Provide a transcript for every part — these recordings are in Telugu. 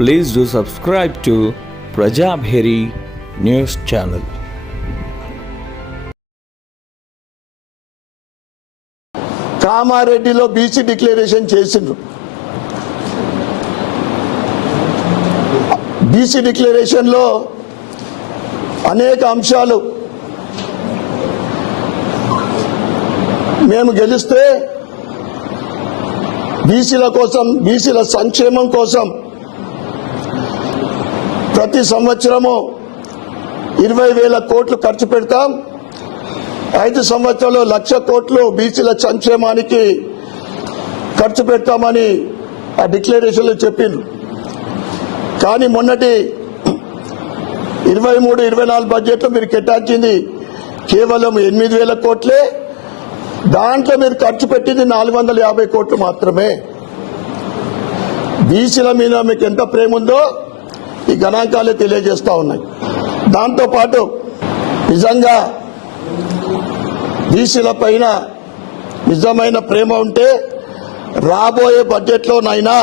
Please do subscribe to Prajabheri News Channel. కామారెడ్డిలో బీసీ డిక్లరేషన్ చేసిండ్రు. బీసీ డిక్లరేషన్లో అనేక అంశాలు మేము గెలిస్తే బీసీల కోసం, బీసీల సంక్షేమం కోసం ప్రతి సంవత్సరము 20,000 కోట్లు ఖర్చు పెడతాం. 5 సంవత్సరాలు 1,00,000 కోట్లు బీసీల సంక్షేమానికి ఖర్చు పెడతామని ఆ డిక్లరేషన్లో చెప్పిండ్రు. కానీ మొన్నటి 23-24 బడ్జెట్లో మీరు కేటాయించింది కేవలం 8,000 కోట్లే. దాంట్లో మీరు ఖర్చు పెట్టింది 450 కోట్లు మాత్రమే. బీసీల మీద మీకు ఎంత ప్రేమ ఉందో ఈ గణాంకాలే తెలియజేస్తా ఉన్నాయి. దాంతోపాటు నిజంగా బీసీల పైన నిజమైన ప్రేమ ఉంటే రాబోయే బడ్జెట్లోనైనా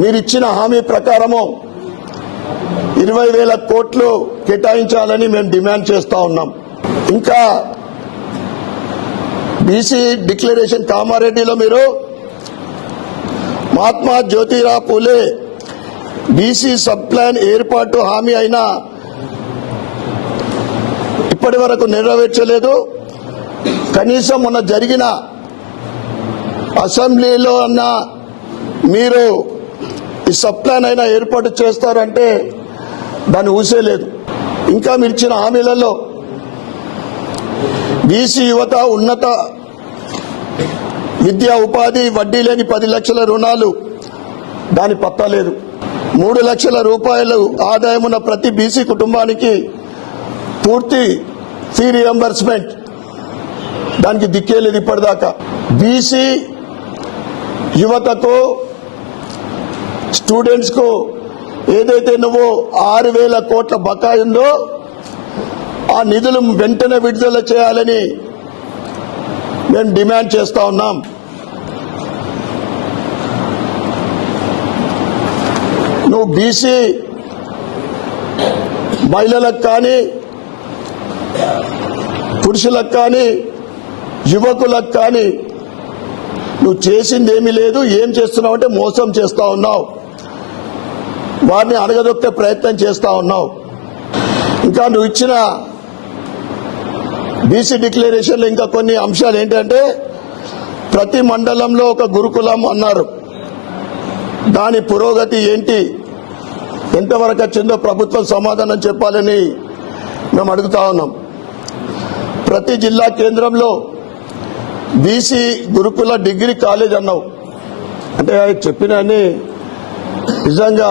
మీరిచ్చిన హామీ ప్రకారము 20,000 కోట్లు కేటాయించాలని మేము డిమాండ్ చేస్తా ఉన్నాం. ఇంకా బీసీ డిక్లరేషన్ కామారెడ్డిలో మీరు Mahatma Jyotirao Phule BC sub plan ఏర్పాటు హామీ అయినా ఇప్పటి వరకు నెరవేర్చలేదు. కనీసం మొన్న జరిగిన అసెంబ్లీలో అన్న మీరు ఈ సబ్ ప్లాన్ అయినా ఏర్పాటు చేస్తారంటే దాన్ని ఊసేలేదు. ఇంకా మీరు ఇచ్చిన హామీలలో బీసీ యువత ఉన్నత విద్యా ఉపాధి వడ్డీ లేని 10 లక్షల రుణాలు దాని పత్తలేదు. 3 లక్షల రూపాయలు ఆదాయం ఉన్న ప్రతి బీసీ కుటుంబానికి పూర్తి ఫీ రియంబర్స్మెంట్ దానికి దిక్కేలేదు ఇప్పటిదాకా. బీసీ యువతకు స్టూడెంట్స్ కు ఏదైతే నువ్వు 6,000 కోట్ల బకాయి ఉందో ఆ నిధులు వెంటనే విడుదల చేయాలని మేము డిమాండ్ చేస్తా ఉన్నాం. నువ్వు బీసీ మహిళలకు కానీ పురుషులకు కానీ యువకులకు కానీ నువ్వు చేసింది ఏమీ లేదు. ఏం చేస్తున్నావు అంటే మోసం చేస్తా ఉన్నావు, వారిని అడగదొక్కే ప్రయత్నం చేస్తా ఉన్నావు. ఇంకా నువ్వు ఇచ్చిన బీసీ డిక్లరేషన్లో ఇంకా కొన్ని అంశాలు ఏంటంటే ప్రతి మండలంలో ఒక గురుకులం అన్నారు. దాని పురోగతి ఏంటి, ఎంతవరకు వచ్చిందో ప్రభుత్వం సమాధానం చెప్పాలని మేము అడుగుతా ఉన్నాం. ప్రతి జిల్లా కేంద్రంలో బీసీ గురుకుల డిగ్రీ కాలేజ్ అన్నావు. అంటే చెప్పిన నిజంగా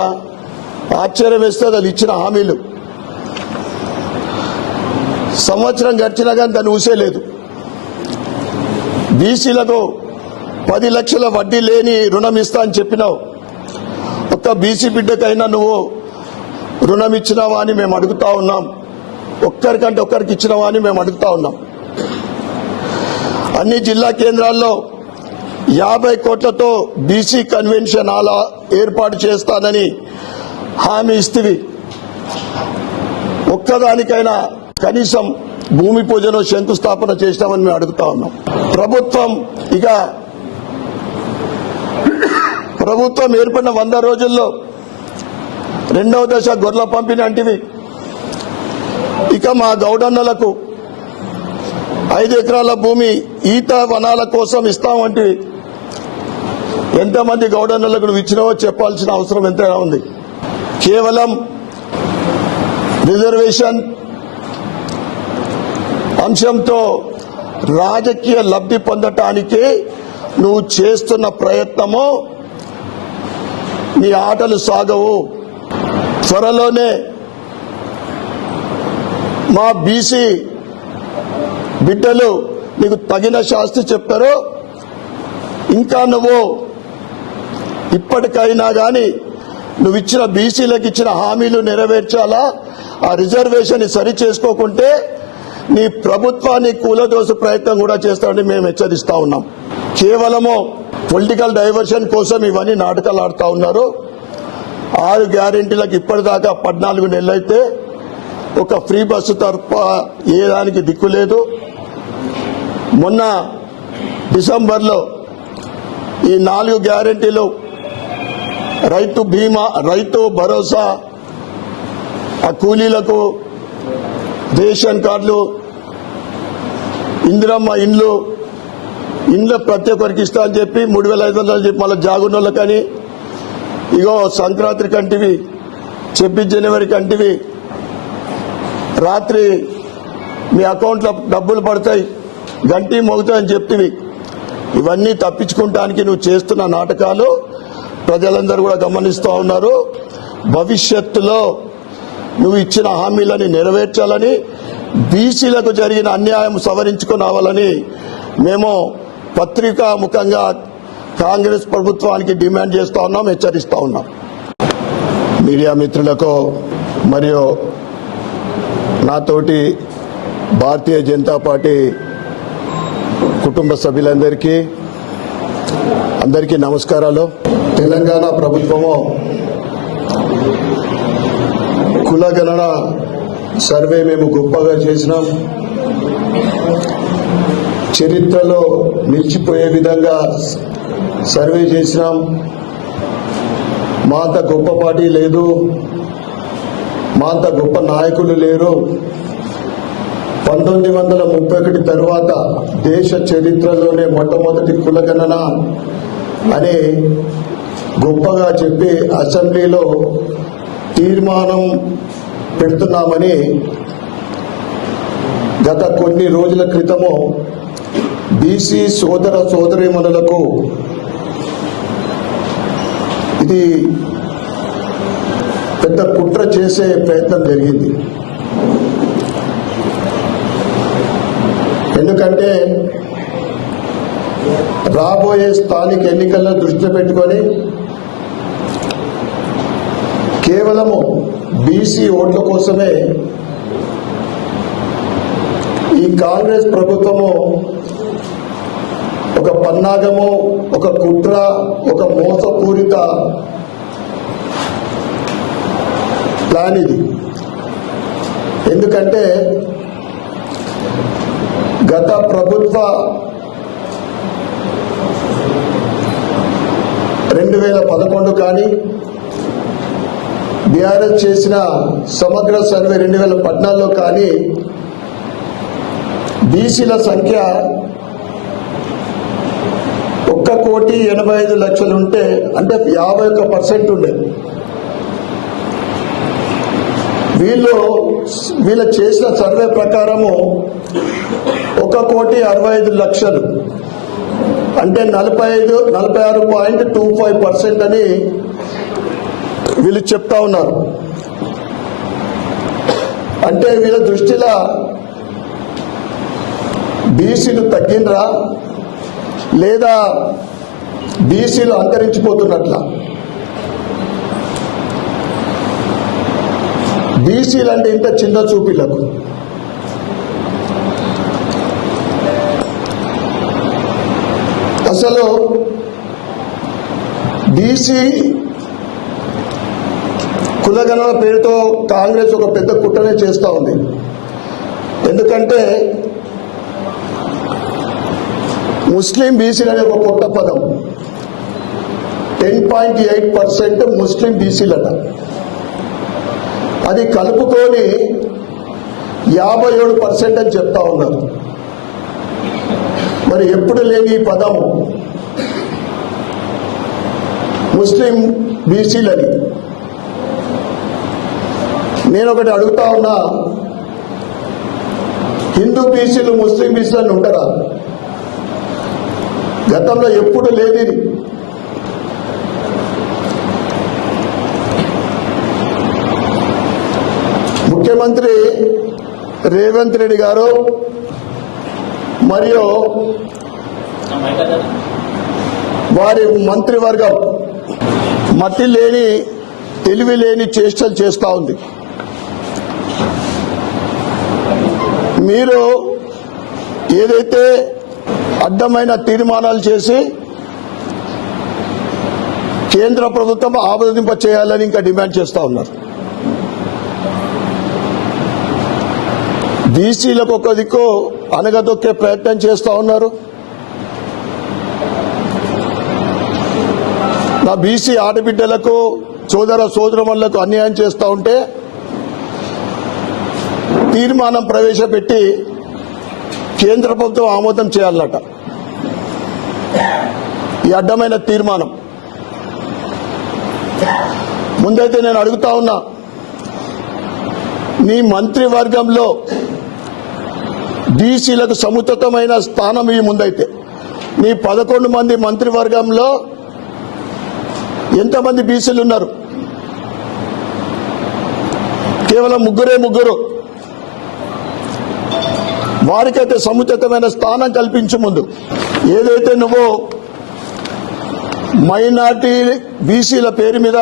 ఆశ్చర్యం వేస్తే అది ఇచ్చిన హామీలు. సంవత్సరం గడిచినా కానీ దాన్ని ఊసేలేదు. బీసీలకు 10 లక్షల వడ్డీ లేని రుణం ఇస్తా అని చెప్పినావు. ఒక్క బీసీ బిడ్డకైనా నువ్వు రుణం ఇచ్చినావా అని మేము అడుగుతా ఉన్నాం. ఒక్కరికంటే ఒక్కరికి ఇచ్చినావా అని మేము అడుగుతా ఉన్నాం. అన్ని జిల్లా కేంద్రాల్లో 50 కోట్లతో బీసీ కన్వెన్షన్ హాల్ ఏర్పాటు చేస్తానని హామీ ఇస్తేవి. ఒక్కదానికైనా కనీసం భూమి పూజను శంకుస్థాపన చేసినామని మేము అడుగుతా ఉన్నాం. ప్రభుత్వం ఏర్పడిన 100 రోజుల్లో 2వ దశ గొర్రెల పంపిణీ అంటివి. ఇక మా గౌడన్నలకు 5 ఎకరాల భూమి ఈత వనాల కోసం ఇస్తామంటివి. ఎంతమంది గౌడన్నలకు నువ్వు ఇచ్చినావో చెప్పాల్సిన అవసరం ఎంతైనా ఉంది. కేవలం రిజర్వేషన్ అంశంతో రాజకీయ లబ్ధి పొందటానికి నువ్వు చేస్తున్న ప్రయత్నము, నీ ఆటలు సాగవు. త్వరలోనే మా బీసీ బిడ్డలు నీకు తగిన శాస్తి చెప్తారు. ఇంకా నువ్వు ఇప్పటికైనా కానీ నువ్వు ఇచ్చిన బీసీలకు ఇచ్చిన హామీలు నెరవేర్చాలా. ఆ రిజర్వేషన్ సరి చేసుకోకుంటే నీ ప్రభుత్వాన్ని కూలదోసే ప్రయత్నం కూడా చేస్తామని మేము హెచ్చరిస్తా ఉన్నాం. కేవలము పొలిటికల్ డైవర్షన్ కోసం ఇవన్నీ నాటకాలు ఆడుతూ ఉన్నారు. 6 గ్యారెంటీలకు ఇప్పటిదాకా 14 నెలలు అయితే ఒక ఫ్రీ బస్సు తరఫ ఏ దానికి దిక్కు లేదు. మొన్న డిసెంబర్లో ఈ 4 గ్యారెంటీలు రైతు బీమా, రైతు భరోసా, ఆ కూలీలకు రేషన్ కార్డులు, ఇందిరమ్మ ఇండ్లు ప్రతి ఒక్కరికి ఇస్తా అని చెప్పి 3,500 చెప్పి మళ్ళీ జాగున్నోళ్ళ కానీ ఇగో సంక్రాంతి కంటివి 26 జనవరి కంటివి రాత్రి మీ అకౌంట్లో డబ్బులు పడతాయి, గంటి మోగుతాయని చెప్తివి. ఇవన్నీ తప్పించుకోవడానికి నువ్వు చేస్తున్న నాటకాలు ప్రజలందరూ కూడా గమనిస్తూ ఉన్నారు. భవిష్యత్తులో నువ్వు ఇచ్చిన హామీలని నెరవేర్చాలని, బీసీలకు జరిగిన అన్యాయం సవరించుకుని రావాలని మేము పత్రికా ముఖంగా కాంగ్రెస్ ప్రభుత్వానికి డిమాండ్ చేస్తూ ఉన్నాం, హెచ్చరిస్తూ ఉన్నాం. మీడియా మిత్రులకు మరియు నాతోటి భారతీయ జనతా పార్టీ కుటుంబ సభ్యులందరికీ నమస్కారాలు. తెలంగాణ ప్రభుత్వము కులగణన సర్వే మేము గొప్పగా చేసినాం. చరిత్రలో నిలిచిపోయే విధంగా సర్వే చేసినాం. మా అంత గొప్ప పార్టీ లేదు, మా అంత గొప్ప నాయకులు లేరు. 1931 తర్వాత దేశ చరిత్రలోనే మొట్టమొదటి కులగణన అని గొప్పగా చెప్పి అసెంబ్లీలో తీర్మానం పెడుతున్నామని గత కొన్ని రోజుల క్రితము బీసీ సోదర సోదరీమణులకు ఇది పెద్ద కుట్ర చేసే ప్రయత్నం జరిగింది. ఎందుకంటే రాబోయే స్థానిక ఎన్నికలను దృష్టిలో పెట్టుకొని కేవలము బీసీ ఓట్ల కోసమే ఈ కాంగ్రెస్ ప్రభుత్వము ఒక పన్నాగము, ఒక కుట్ర, ఒక మోసపూరిత ప్లాన్ ఇది. ఎందుకంటే గత ప్రభుత్వ 2011 కానీ బీఆర్ఎస్ చేసిన సమగ్ర సర్వే 2014లో కానీ బీసీల సంఖ్య 1,85,00,000 ఉంటే అంటే 51% ఉండేది. వీళ్ళు చేసిన సర్వే ప్రకారము 1,65,00,000 అంటే 46.25% అని వీళ్ళు చెప్తా ఉన్నారు. అంటే వీళ్ళ దృష్టిలో బీసీలు తగ్గినరా లేదా బీసీలు అంతరించిపోతున్నట్లా? బీసీలు అంటే ఇంత చిన్న చూపిలకు అసలు బీసీ కులగణన పేరుతో కాంగ్రెస్ ఒక పెద్ద కుట్రనే చేస్తూ ఉంది. ఎందుకంటే ముస్లిం బీసీలు అనే ఒక కొత్త పదం, 10.8% ముస్లిం బీసీలట. అది కలుపుకొని 57% అని చెప్తా ఉన్నారు. మరి ఎప్పుడు లేని ఈ పదము ముస్లిం బీసీలని. నేను ఒకటి అడుగుతా ఉన్నా, హిందూ బీసీలు ముస్లిం బీసీలను ఉంటారా? గతంలో ఎప్పుడు లేదు. ముఖ్యమంత్రి రేవంత్ రెడ్డి గారు మరియు వారి మంత్రివర్గం మతి లేని, తెలివి లేని చేష్టలు చేస్తూ ఉంది. మీరు ఏదైతే అడ్డమైన తీర్మానాలు చేసి కేంద్ర ప్రభుత్వం ఆమోదింప చేయాలని ఇంకా డిమాండ్ చేస్తా ఉన్నారు. బీసీలకు ఒక దిక్కు అనగదొక్కే ప్రయత్నం చేస్తా ఉన్నారు. నా బీసీ ఆడబిడ్డలకు సోదరమణులకు అన్యాయం చేస్తూ ఉంటే తీర్మానం ప్రవేశపెట్టి కేంద్ర ప్రభుత్వం ఆమోదం చేయాలన్నట. ఈ అడ్డమైన తీర్మానం ముందైతే నేను అడుగుతా ఉన్నా, నీ మంత్రివర్గంలో బీసీలకు సముచితమైన స్థానం ఈ ముందైతే నీ 11 మంది మంత్రివర్గంలో ఎంతమంది బీసీలు ఉన్నారు? కేవలం ముగ్గురు. వారికైతే సముచితమైన స్థానం కల్పించు. ముందు ఏదైతే నువ్వు మైనార్టీ బీసీల పేరు మీద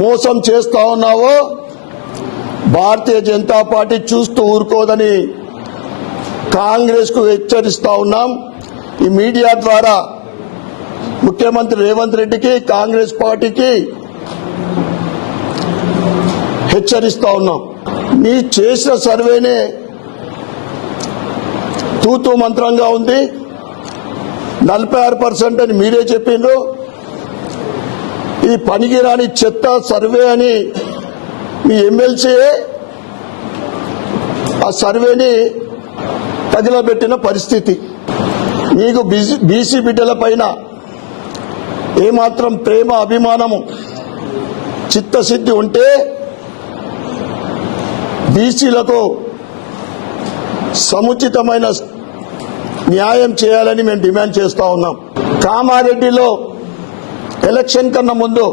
మోసం చేస్తా ఉన్నావో భారతీయ జనతా పార్టీ చూస్తూ ఊరుకోదని కాంగ్రెస్ కు హెచ్చరిస్తా ఉన్నాం. ఈ మీడియా ద్వారా ముఖ్యమంత్రి రేవంత్ రెడ్డికి, కాంగ్రెస్ పార్టీకి హెచ్చరిస్తా ఉన్నాం. నీ చేసిన సర్వేనే తూతూ మంత్రంగా ఉంది. 46% అని మీరే చెప్పిండ్రు. ఈ పనికిరాని చెత్త సర్వే అని మీ ఎమ్మెల్సీయే ఆ సర్వేని తగిలబెట్టిన పరిస్థితి. మీకు బీసీ బిడ్డల పైన ఏమాత్రం ప్రేమ, అభిమానము, చిత్తశుద్ధి ఉంటే బీసీలకు సముచితమైన న్యాయం చేయాలని మేము డిమాండ్ చేస్తా ఉన్నాం. కామారెడ్డిలో ఎలక్షన్ కన్నా ముందు